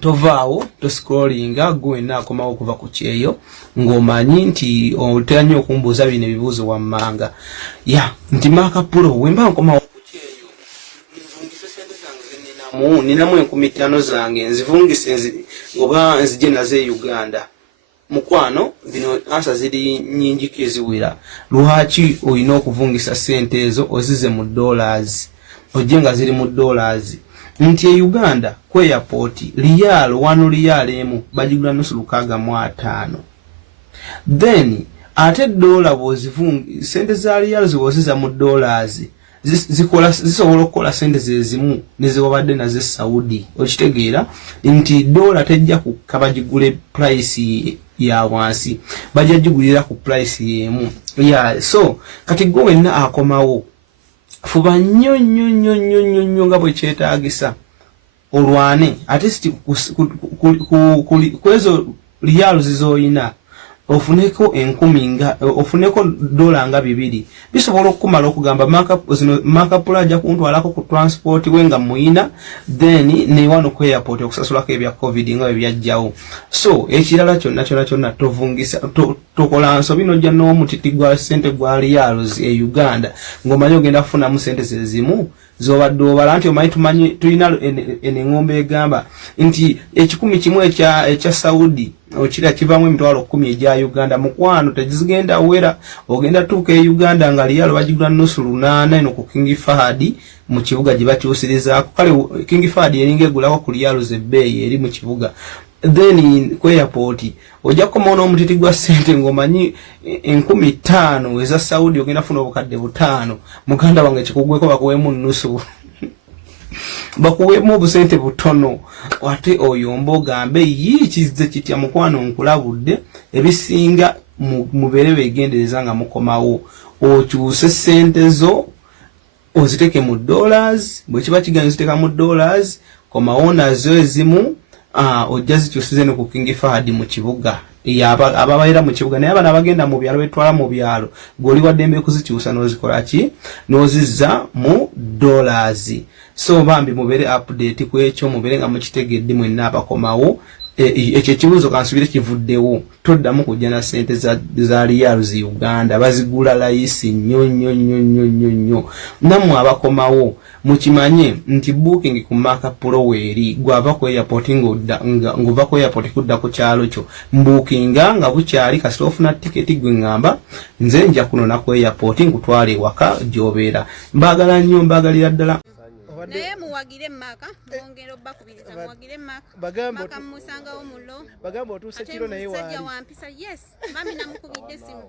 tovaawo toscrollinga gwena akomawo okuva ku kyeyo ng'omanyi nti otera nnyo okumbuuza bino ebibuuzo wammanga nti Makapulo wemba nkomawo ku kyeyo nzivungise sente zange ninamu 5,000 zange nzivungise oba nzije nazo e Uganda. Mukwano bino ansa ziri nyingi keziwira. Lwaki olina okuvungisa sente ezo ozize mu dollars ojenga ziri mu dollars? Nti e Uganda ku airport riyal 1 riyal emu bajigula $650. Then ate dollar bozivungi sente za riyal ziwoziza mu dollars zisobola okukola sente zezimu nezewabadde naze Saudi. Okitegeera nti dollar tejja kukabajigule price ya wansi bajja jigulira ku price yemu. So kati gwe wenna akomawo fuba nnyo nga bwe kyetaagisa olwane ate kwezo riyal zizoyina ofuneko 10,000 ofuneko dola nga 2 bisobola okumala okugamba Makapulo ajja kuntwalako ku transport wenga muina then ne wano ku airport okusasulako ebya covid nga byajjawo. So ekirala kyonna tovungisa tokola nsobi nojja n'omutiti gwa sente gwa riyals e Uganda ng'omanyi ogenda kufuna mu sente zezimu zobadde obala nti omanyi tumanyi tulina engombe egamba nti 1,000 ekya Saudi okira kivamu emitwalo 10 egya Uganda. Mukwano tezigenda wera ogenda tuuka e Uganda nga riyal bagigula $8 eno ku King Fahad mu kibuga gye bakyusirizaako. Kale King Fahad eringa egulako ku riyal zebbeeyi eri mu kibuga. Then ku airport ojja kukomawo n'omutiti gwa sente ng'omanyi 5,000 eza Saudi ogenda funa obukadde 5. Muganda wange kikugweko bakuweemu nusu bakuweemu obusente butono ate oyomba ogambe kizize kitya mukwano nkulabudde ebisinga mubeere beegendereza nga mukomawo okyuse sente zo oziteke mu dollars bwe kiba kiganyo ziteeka mu dollars komawo nazo ezimu ojja zikyusize ne ku King Fahad mu kibuga ababaira mu kibuga naye abana bagenda mu byalo betwala mu byalo goli wadembe kuzikyusa n'ozikola ki n'ozizza mu dollars. So bambi mubere update ku ekyo mubere nga mukitegedde mwenna abakomawo ekyo kibuzo kansubire kivuddewo toddamu kujja na sente za riyals Uganda bazigula layisi nnyo namwe abakomawo mukimanye nti booking ku Makapulo weeri gwava ku airport ng'ova ku airport kudda ku kyalo kyo mbookinga nga bukyali kasita ofuna tiketi gwe ngamba nze nja kunona ku airport ngutwale ewaka gy'obeera. Mbaagala nnyo mbaagalira ddala naye muwagire Maka mwongera obbakubiriza muwagire Maka Maka musangawo mulo bagamba otuuse kiro naye waali wampisa yes mami namukubidde simu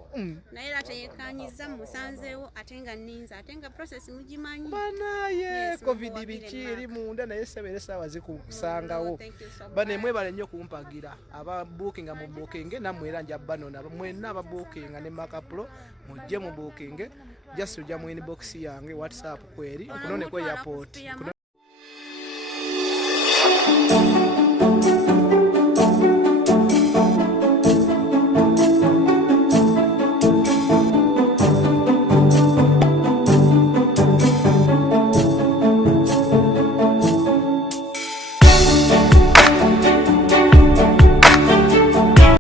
naye era teyekanyiza musanzeewo ate nga nninza ate nga process mugimanyi banaye covid biki eri munda naye sebere sawa zikusangawo bane mwebale nnyo kumpagira aba bookinga mu bookinge namwe era nja banona mwenna aba bookinga ne Makapulo mujje mu bookinge just ujja mu inbox yange WhatsApp kweri kunone ku airport